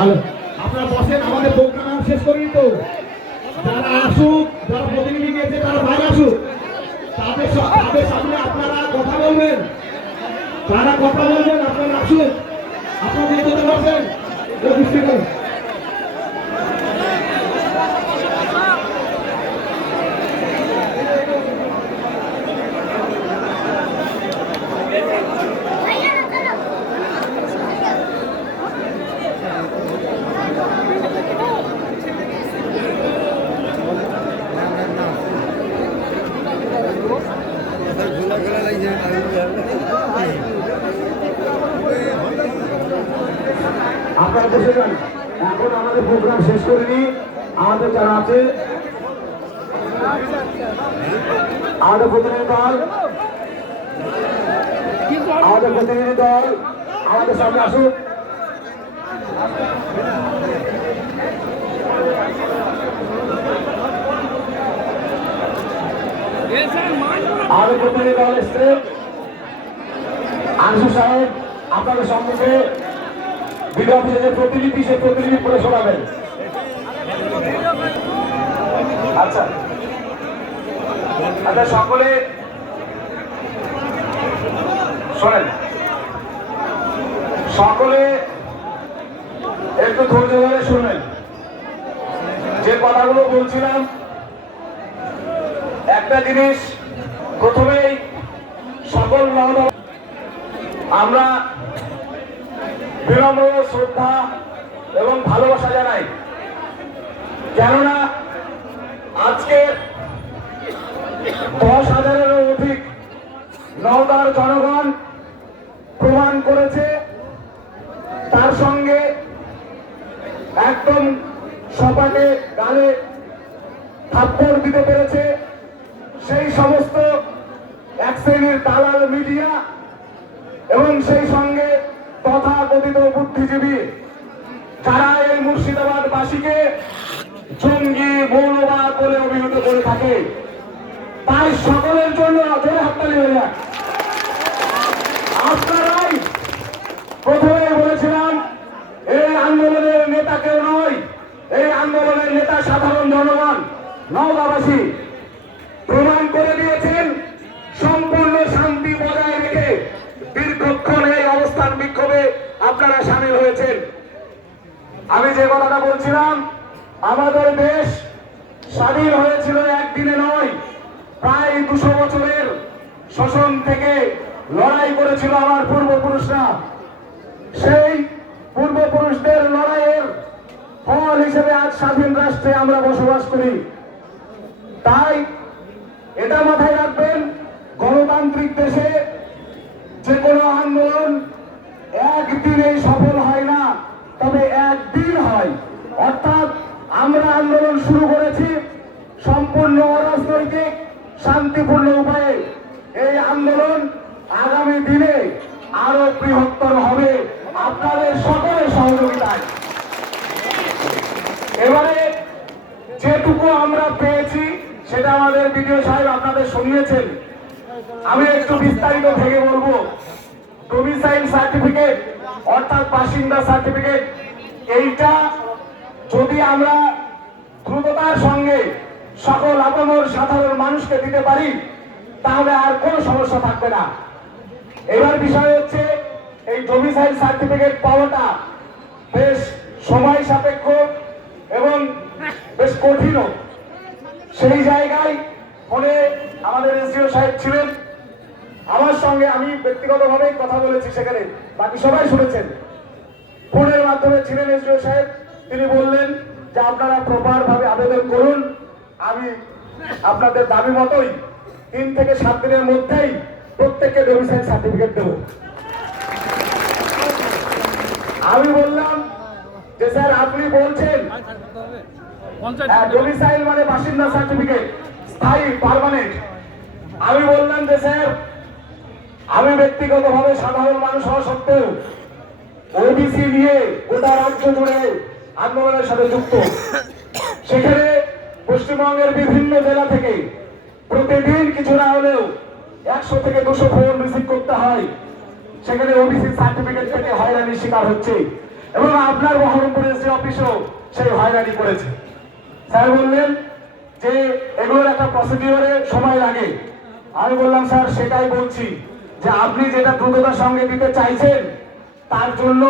আপনারা বসেন, আমাদের প্রোগ্রাম শেষ করি তো। যারা আসুক, যারা প্রতিনিধি গিয়েছে তারা বাইরে আসুক, তাদের সামনে আপনারা কথা বলবেন, তারা কথা বলবেন, আপনারা আসুক, আপনারা যেতে পারবেন। আপনারা বসে যান, এখন আমাদের প্রোগ্রাম শেষ করিনি। আমাদের যারা আছে, আমাদের প্রতিনিধি দল আমাদের সামনে আসুক। আমাদের প্রতিনিধি দল এসছে। আনসু সাহেব আপনাদের সম্মুখে বিডিও অফিসের যে প্রতিনিধি, সেই প্রতিনিধি করে শোনাবেন। আচ্ছা আচ্ছা, সকলে শোনেন, সকলে একটু ধৈর্য ধরে শুনবেন। যে কথাগুলো বলছিলাম, একটা জিনিস প্রথমেই সকল আমরা বিনম্র শ্রদ্ধা এবং ভালোবাসা জানাই। কেননা আজকে 10,000-এরও অধিক নওদার জনগণ প্রমাণ করেছে, তার সঙ্গে একদম সপাটে গালে থাপ্পড় দিতে পেরেছে সেই সমস্ত এক শ্রেণীর দালাল মিডিয়া এবং সেই সঙ্গে তথাকথিত বুদ্ধিজীবী, যারা এই মুর্শিদাবাদবাসীকে জঙ্গি মৌলবাদ বলে অভিহিত করে থাকে। তাই সকলের জন্য জোরে হাততালি হয়ে যাক। আপনারাই প্রথমে বলেছিলাম এই আন্দোলনের নেতা কেউ নয়, এই আন্দোলনের নেতা সাধারণ জনগণ, নওদাবাসী। প্রমাণ করে দিয়েছেন সম্পূর্ণ শান্তি বজায় রেখে দীর্ঘক্ষণ এই অবস্থান বিক্ষোভে আপনারা সামিল হয়েছেন। আমি যে কথাটা বলছিলাম, আমাদের দেশ স্বাধীন হয়েছিল একদিনে নয়, প্রায় 200 বছরের শোষণ থেকে লড়াই করেছিল আমার পূর্বপুরুষরা। সেই পূর্বপুরুষদের লড়াইয়ের ফল হিসেবে আজ স্বাধীন রাষ্ট্রে আমরা বসবাস করি। তাই এটা মাথায় রাখবেন, গণতান্ত্রিক দেশে যে কোনো আন্দোলন একদিনেই সফল হয় না, তবে একদিন হয়। অর্থাৎ আমরা আন্দোলন শুরু করেছি সম্পূর্ণ অরাজনৈতিক শান্তিপূর্ণ উপায়ে। এই আন্দোলন আগামী দিনে আরো বৃহত্তর হবে আপনাদের সকলের সহযোগিতায়। এবারে যেটুকু আমরা পেয়েছি সেটা আমাদের বিডিও সাহেব আপনাদের শুনিয়েছেন। আমি একটু বিস্তারিত থেকে বলবো। ডোমিসাইল সার্টিফিকেট অর্থাৎ বাসিন্দা সার্টিফিকেট, এইটা যদি আমরা দ্রুততার সঙ্গে সকল আপামর সাধারণ মানুষকে দিতে পারি, তাহলে আর কোনো সমস্যা থাকবে না। এবার বিষয় হচ্ছে এই ডোমিসাইল সার্টিফিকেট পাওয়াটা বেশ সময় সাপেক্ষ এবং বেশ কঠিনও। সেই জায়গায় ফোনে আমাদের এসডিও সাহেব ছিলেন, আমার সঙ্গে আমি ব্যক্তিগতভাবে কথা বলেছি, সেখানে বাকি সবাই শুনেছেন। ফোনের মাধ্যমে ছিলেন এসডিও সাহেব, তিনি বললেন যে আপনারা প্রপার ভাবে আবেদন করুন, আমি আপনাদের দাবি মতোই 3 থেকে 7 দিনের মধ্যেই প্রত্যেককে ডোমিসাইল সার্টিফিকেট দেব। আমি বললাম যে স্যার আপনি বলছেন ডোমিসাইল মানে বাসিন্দা সার্টিফিকেট, স্থায়ী পার্মানেন্ট। আমি বললাম যে স্যার আমি ব্যক্তিগতভাবে সাধারণ মানুষ হওয়া সত্ত্বেও ওবিসি নিয়ে গোটা রাজ্য জুড়ে আন্দোলনের সাথে যুক্ত। সেখানে পশ্চিমবঙ্গের বিভিন্ন জেলা থেকে প্রতিদিন কিছু না হলেও 100 থেকে 200 ফোন রিসিভ করতে হয়। সেখানে ওবিসি সার্টিফিকেট থেকে হয়রানির শিকার হচ্ছে। এবং আপনার বহরমপুর এসডি অফিসও সেই হয়রানি করেছে। স্যার বললেন যে এগুলোর একটা প্রসিডিওরে সময় লাগে। আমি বললাম স্যার সেটাই বলছি যে আপনি যেটা দ্রুততার সঙ্গে দিতে চাইছেন তার জন্য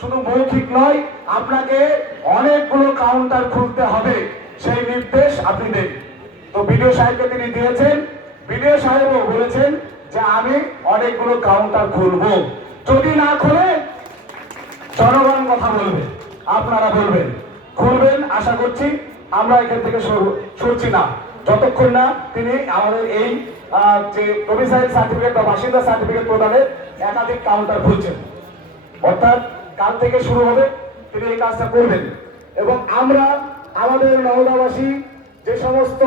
শুধু মৌখিক নয়, আপনাকে অনেকগুলো কাউন্টার খুলতে হবে, সেই নির্দেশ আপনি দেন। তো বিডিও সাহেবকে তিনি দিয়েছেন, বিডিও সাহেবও বলেছেন যে আমি অনেকগুলো কাউন্টার খুলবো। যদি না খোলে জনগণ কথা বলবে, আপনারা বলবেন, খুলবেন। আশা করছি আমরা এখান থেকে সরছি না যতক্ষণ না তিনি আমাদের এই যে ডোমিসাইল সার্টিফিকেট বা বাসিন্দা সার্টিফিকেট প্রদানের একাধিক কাউন্টার খুলছেন। অর্থাৎ কাল থেকে শুরু হবে, তিনি এই কাজটা করবেন। এবং আমরা আমাদের নওদাবাসী যে সমস্ত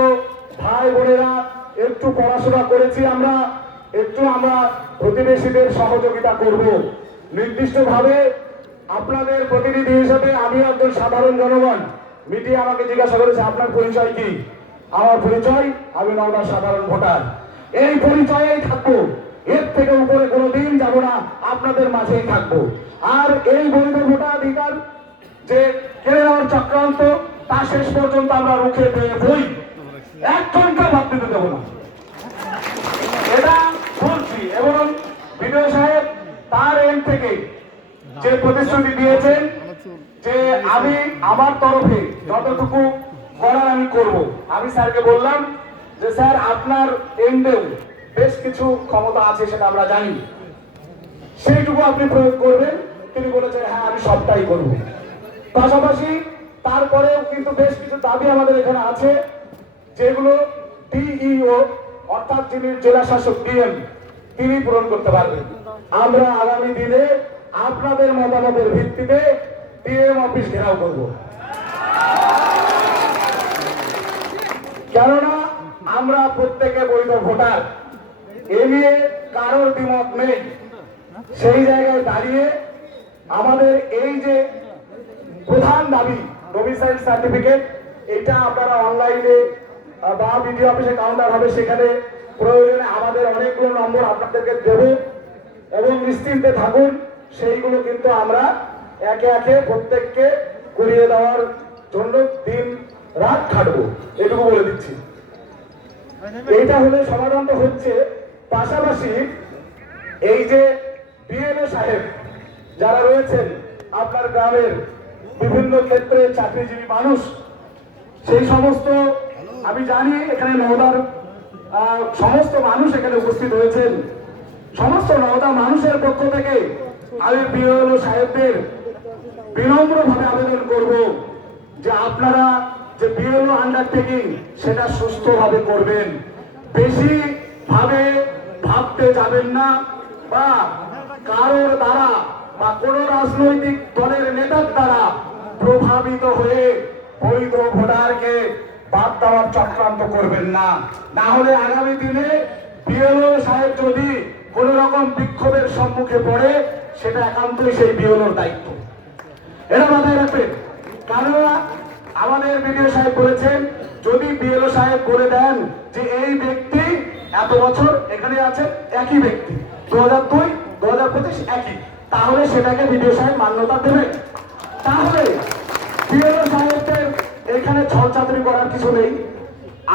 ভাই বোনেরা একটু পড়াশোনা করেছি, আমরা প্রতিবেশীদের সহযোগিতা করব নির্দিষ্টভাবে। আপনাদের প্রতিনিধি হিসেবে আমি একজন সাধারণ জনগণ। মিডিয়া আমাকে জিজ্ঞাসা করেছে আপনার পরিচয় কি? আমার পরিচয়, আমি নওদার সাধারণ ভোটার। এই পরিচয়েই থাকবো, এর থেকে উপরে কোনোদিন যাব না, আপনাদের মাঝেই থাকবো। আর এই বৈধ ভোটাধিকার যে কেড়ে নেওয়ার চক্রান্ত, তা শেষ পর্যন্ত আমরা রুখে দেবই, এক ঘন্টা বাদ দিতে দেবো না, এটা বলছি। এবং বিডিও সাহেব তার এন্ড থেকে যে প্রতিশ্রুতি দিয়েছেন যে আমি আমার তরফে যতটুকু করার আমি করব। আমি স্যারকে বললাম যে স্যার আপনার এন্ডেও বেশ কিছু ক্ষমতা আছে, সেটা আমরা জানি, সেইটুকু আপনি প্রয়োগ করবেন। তিনি বলেছেন হ্যাঁ আমি সবটাই করব। পাশাপাশি তারপরেও কিন্তু বেশ কিছু দাবি আমাদের এখানে আছে, যেগুলো ডিইও অর্থাৎ যিনি জেলা শাসক ডিএম তিনি পূরণ করতে পারবেন। আমরা আগামী দিনে আপনাদের মতামতের ভিত্তিতে ডিএম অফিস ঘেরাও করব। কেননা আমরা প্রত্যেকে বৈধ ভোটার, এ নিয়ে কারোর দ্বিমত নেই। সেই জায়গায় দাঁড়িয়ে আমাদের এই যে প্রধান দাবি ডোমিসাইল সার্টিফিকেট, এটা আপনারা অনলাইনে বা বিডিও অফিসে কাউন্টার হবে, সেখানে প্রয়োজনে আমাদের অনেকগুলো নম্বর আপনাদেরকে দেব এবং নিশ্চিন্তে থাকুন, সেইগুলো কিন্তু আমরা একে একে প্রত্যেককে করিয়ে দেওয়ার জন্য দিন রাত খাটবো, এটুকু বলে দিচ্ছি। এইটা হলে সমাধান তো হচ্ছে। পাশাপাশি এই যে বিএলও সাহেব যারা রয়েছেন আপনার গ্রামের বিভিন্ন ক্ষেত্রে চাকরিজীবী মানুষ, সেই সমস্ত আমি জানি এখানে নওদার সমস্ত মানুষ এখানে উপস্থিত হয়েছেন। সমস্ত নওদা মানুষের পক্ষ থেকে আমি বিএলও সাহেবদের বিনম্রভাবে আবেদন করব যে আপনারা যে বিএলও আন্ডারটেকিং সেটা সুস্থভাবে করবেন, বেশি ভাবে ভাবতে যাবেন না, বা কারোর দ্বারা বা কোন রাজনৈতিক দলের নেতার দ্বারা প্রভাবিত হয়ে বৈধ ভোটারকে বাদ দেওয়ার চক্রান্ত করবেন না। না হলে আগামী দিনে বিএলও সাহেব যদি কোন রকম বিক্ষোভের সম্মুখে পড়ে, সেটা একান্তই সেই বিএলওর দায়িত্ব, এটা মাথায় রাখবেন। কারণ আমাদের বিডিও সাহেব বলেছেন যদি বিএলও সাহেব বলে দেন যে এই ব্যক্তি এত বছর এখানে আছে, একই ব্যক্তি 2002 2025 একই, তাহলে সেটাকে বিডিও সাহেব মান্যতা দেবে। তাহলে বিএলও সাহেবদের এখানে ছলচাতুরি করার কিছু নেই।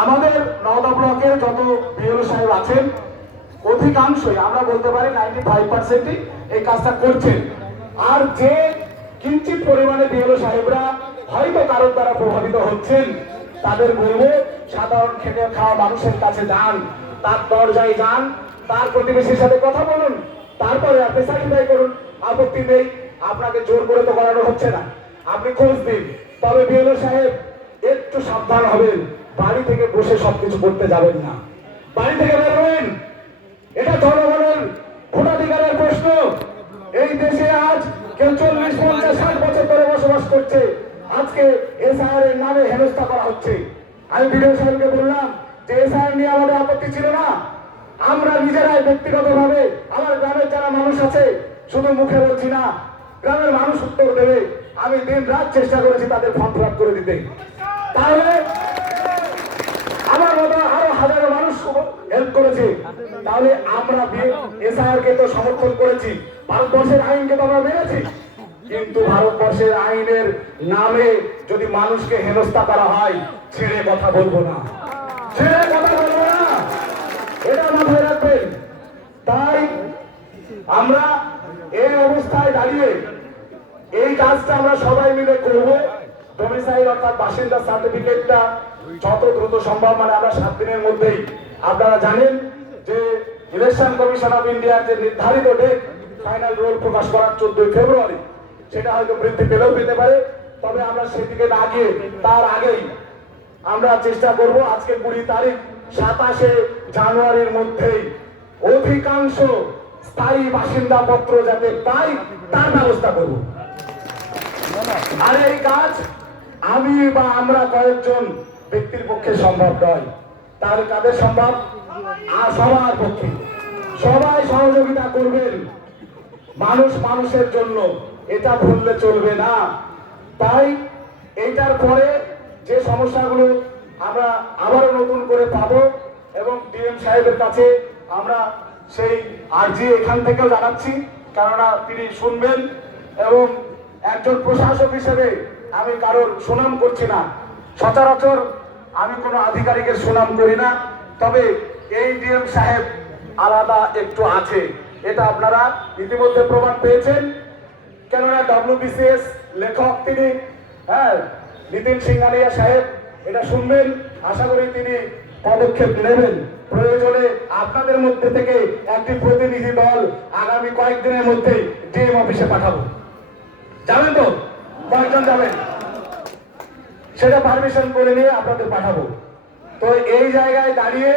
আমাদের নওদা ব্লকের যত বিএলও সাহেব আছেন অধিকাংশই আমরা বলতে পারি 95% এই কাজটা করছেন। আর যে কিঞ্চিত পরিমাণে বিএলও সাহেবরা হয়তো কারোর দ্বারা প্রভাবিত হচ্ছেন, তাদের বলবো সাধারণ খেটে খাওয়া মানুষের কাছে যান, তার দরজায় যান, তার প্রতিবেশীর সাথে কথা বলুন, তারপরে আপনি সার্টিফাই করুন, আপত্তি নেই। আপনাকে জোর করে তো করানো হচ্ছে না, আপনি খোঁজ দিন। তবে বিএলও সাহেব একটু সাবধান হবেন, বাড়ি থেকে বসে সবকিছু করতে যাবেন না, বাড়ি থেকে বেরোবেন। এটা জনগণের ভোটাধিকারের প্রশ্ন। এই দেশে আজ কেউ 40, 50, 60 বছর ধরে বসবাস করছে, আজকে এসআইআর এর নামে হেনস্থা করা হচ্ছে। আমি বিডিও সাহেবকে বললাম যে এসআইআর নিয়ে আমাদের আপত্তি ছিল না, আমরা নিজেরাই ব্যক্তিগতভাবে আমার গ্রামের যারা মানুষ আছে, শুধু মুখে বলছি না, গ্রামের মানুষ উত্তর দেবে, আমি দিন রাত চেষ্টা করেছি তাদের ফর্ম ফিল আপ করে দিতে। তাহলে আমার মতো আরো হাজারো মানুষ হেল্প করেছে। তাহলে আমরা এসআইআর কে তো সমর্থন করেছি, ভারতবর্ষের আইনকে তো আমরা মেনেছি, কিন্তু ভারতবর্ষের আইনের নামে যদি মানুষকে হেনস্থা করা হয়, ছেড়ে কথা বলবো না, ছেড়ে কথা বলবো না, এটা মাথায় রাখবেন। তাই আমরা এই অবস্থায় দাঁড়িয়ে এই কাজটা আমরা সবাই মিলে করব। ডোমিসাইল অর্থাৎ বাসিন্দা সার্টিফিকেটটা যত দ্রুত সম্ভব, মানে আমরা 7 দিনের মধ্যেই, আপনারা জানেন যে ইলেকশন কমিশন অফ ইন্ডিয়ার যে নির্ধারিত ডেট ফাইনাল রোল প্রকাশ করার 14 ফেব্রুয়ারি, সেটা হয়তো বৃদ্ধি পেলেও পেতে পারে, তবে আমরা সেদিকে না গিয়ে তার আগেই আমরা চেষ্টা করব আজকে 20 তারিখ, 27 জানুয়ারির মধ্যেই অধিকাংশ স্থায়ী বাসিন্দা পত্র যাতে পাই তার ব্যবস্থা করব। আর এই কাজ আমি বা আমরা কয়েকজন ব্যক্তির পক্ষে সম্ভব নয়, তার কাদের সম্ভব? আর সবার পক্ষে সবাই সহযোগিতা করবেন, মানুষ মানুষের জন্য, এটা ভুললে চলবে না। তাই এইটার পরে যে সমস্যাগুলো আমরা আবারও নতুন করে পাবো এবং ডিএম সাহেবের কাছে আমরা সেই আর্জি এখান থেকেও জানাচ্ছি, কেননা তিনি শুনবেন। এবং একজন প্রশাসক হিসেবে আমি কারোর সুনাম করছি না, সচরাচর আমি কোনো আধিকারিকের সুনাম করি না, তবে এই ডিএম সাহেব আলাদা একটু আছে, এটা আপনারা ইতিমধ্যে প্রমাণ পেয়েছেন। কেননা WBCS লেখক তিনি, হ্যাঁ, নিতিন সিংহানিয়া সাহেব এটা শুনবেন, আশা করি তিনি পদক্ষেপ নেবেন। প্রয়োজনে আপনাদের মধ্যে থেকে একটি প্রতিনিধি দল আগামী কয়েকদিনের মধ্যে ডিএম অফিসে পাঠাবো। যাবেন তো? কয়েকজন যাবেন? সেটা পারমিশন করে নিয়ে আপনাদের পাঠাবো। তো এই জায়গায় দাঁড়িয়ে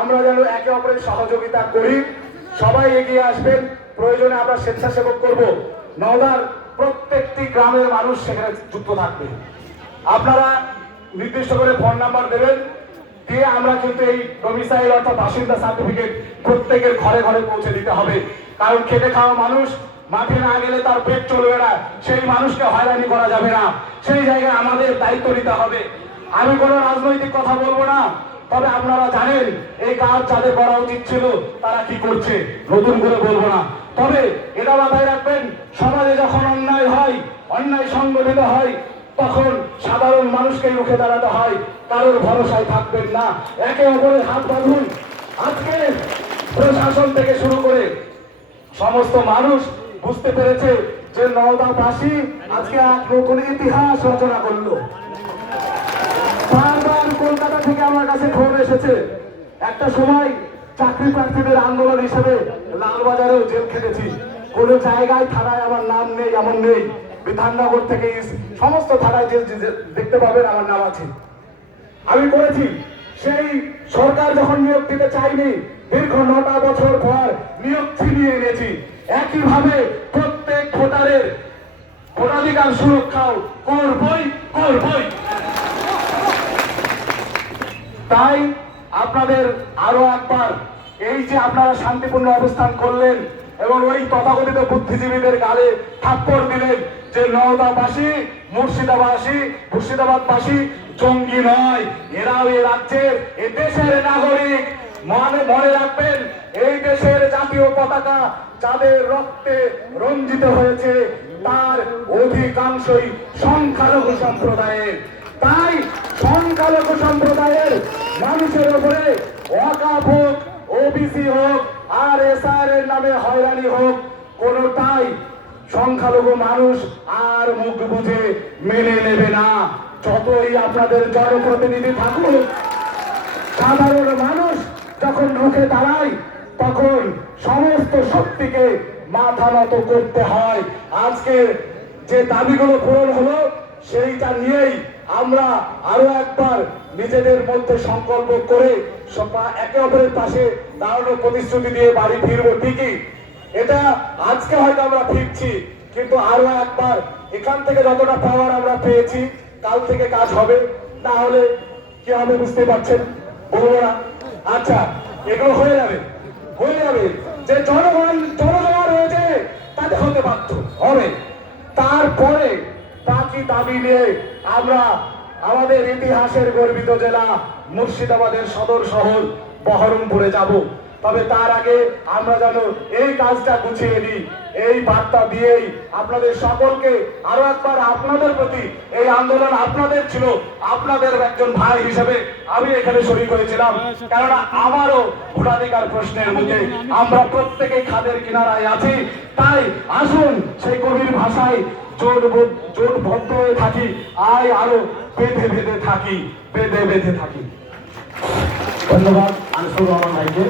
আমরা যেন একে অপরের সহযোগিতা করি, সবাই এগিয়ে আসবেন। প্রয়োজনে আমরা স্বেচ্ছাসেবক করব, নওদার প্রত্যেকটি গ্রামের মানুষ সেখানে যুক্ত থাকবে। আপনারা নির্দিষ্ট করে ফোন নাম্বার দেবেন, দিয়ে আমরা কিন্তু এই ডোমিসাইল অর্থাৎ বাসিন্দা সার্টিফিকেট প্রত্যেকের ঘরে ঘরে পৌঁছে দিতে হবে। কারণ খেটে খাওয়া মানুষ মাঠে না গেলে তার পেট চলবে না, সেই মানুষকে হয়রানি করা যাবে না, সেই জায়গায় আমাদের দায়িত্ব নিতে হবে। আমি কোনো রাজনৈতিক কথা বলবো না, তবে আপনারা জানেন এই কাজ যাদের করা উচিত ছিল তারা কি করছে, নতুন করে বলবো না। তবে এটা মাথায় রাখবেন, সমাজে যখন অন্যায় হয়, অন্যায় সংগঠিত হয়, তখন সাধারণ মানুষকে রুখে দাঁড়াতে হয়, কারোর ভরসায় থাকবেন না, একে অপরের হাত বাঁধুন। আজকে প্রশাসন থেকে শুরু করে সমস্ত মানুষ বুঝতে পেরেছে যে নওদাবাসী আজকে এক নতুন ইতিহাস রচনা করলো। বারবার কলকাতা থেকে আমার কাছে ফোন এসেছে, একটা সময় চাকরি প্রার্থীদের আন্দোলন হিসেবে লালবাজারেও জেল খেটেছি, কোন জায়গায় থানায় আমার নাম নেই, এমন নেই। বিধাননগর থেকে সমস্ত থানায় যে দেখতে পাবেন আমার নাম আছে, আমি করেছি। সেই সরকার যখন নিয়োগ দিতে চাইনি, দীর্ঘ 9টা বছর পর নিয়োগ ছিনিয়ে এনেছি। একইভাবে প্রত্যেক ভোটারের ভোটাধিকার সুরক্ষাও করবই করবই। তাই আপনাদের আরো একবার, এই যে আপনারা শান্তিপূর্ণ অবস্থান করলেন এবং ওই তথাকথিত বুদ্ধিজীবীদের গালে থাপ্পড় দিলেন যে নওদাবাসী, মুর্শিদাবাদবাসী জঙ্গি নয়, এরাও এ রাজ্যের, এ দেশের নাগরিক। মনে রাখবেন, এই দেশের জাতীয় পতাকা যাদের রক্তে রঞ্জিত হয়েছে তার অধিকাংশই সংখ্যালঘু সম্প্রদায়ের। তাই সংখ্যালঘু সম্প্রদায়ের মানুষের উপরে ওয়াকাফ হোক, ওবিসি হোক, আর এসআর এর নামে হয়রানি হোক, কোনটাই সংখ্যালঘু মানুষ আর মুখ বুঝে মেনে নেবে না। যতই আপনাদের জনপ্রতিনিধি থাকুক, সাধারণ মানুষ যখন রুখে দাঁড়ায় তখন সমস্ত শক্তিকে মাথা নত করতে হয়। আজকে যে দাবিগুলো পূরণ হলো সেইটা নিয়েই আমরা আরো একবার নিজেদের মধ্যে সংকল্প করে একে অপরের পাশে দাঁড়ানোর প্রতিশ্রুতি দিয়ে বাড়ি ফিরবো ঠিকই। এটা আজকে হয়তো আমরা ফিরছি, কিন্তু আরো একবার এখান থেকে যতটা পাওয়ার আমরা পেয়েছি, কাল থেকে কাজ হবে, না হলে কি হবে বুঝতে পারছেন, বলবো না। আচ্ছা, এগুলো হয়ে যাবে, হয়ে যাবে। যে জনগণা রয়েছে তাতে হতে বাধ্য হবে। তারপরে বাকি দাবি নিয়ে আমরা আমাদের ইতিহাসের গর্বিত জেলা মুর্শিদাবাদের সদর শহর বহরমপুরে যাব। তবে তার আগে আমরা যেন এই কাজটা গুছিয়ে নিই, এই বার্তা দিয়েই আপনাদের সকলকে আরো একবার আপনাদের প্রতি, এই আন্দোলন আপনাদের ছিল, আপনাদের একজন ভাই হিসেবে আমি এখানে শরীক হয়েছিলাম, কেননা আমারও ভোটাধিকার প্রশ্নের মুখে আমরা প্রত্যেকেই খাদের কিনারায় আছি। তাই আসুন সেই কবির ভাষায় জোটবদ্ধ হয়ে থাকি, আরো বেঁধে বেঁধে থাকি, বেঁধে বেঁধে থাকি। ধন্যবাদ আনিসুর রহমান ভাইকে।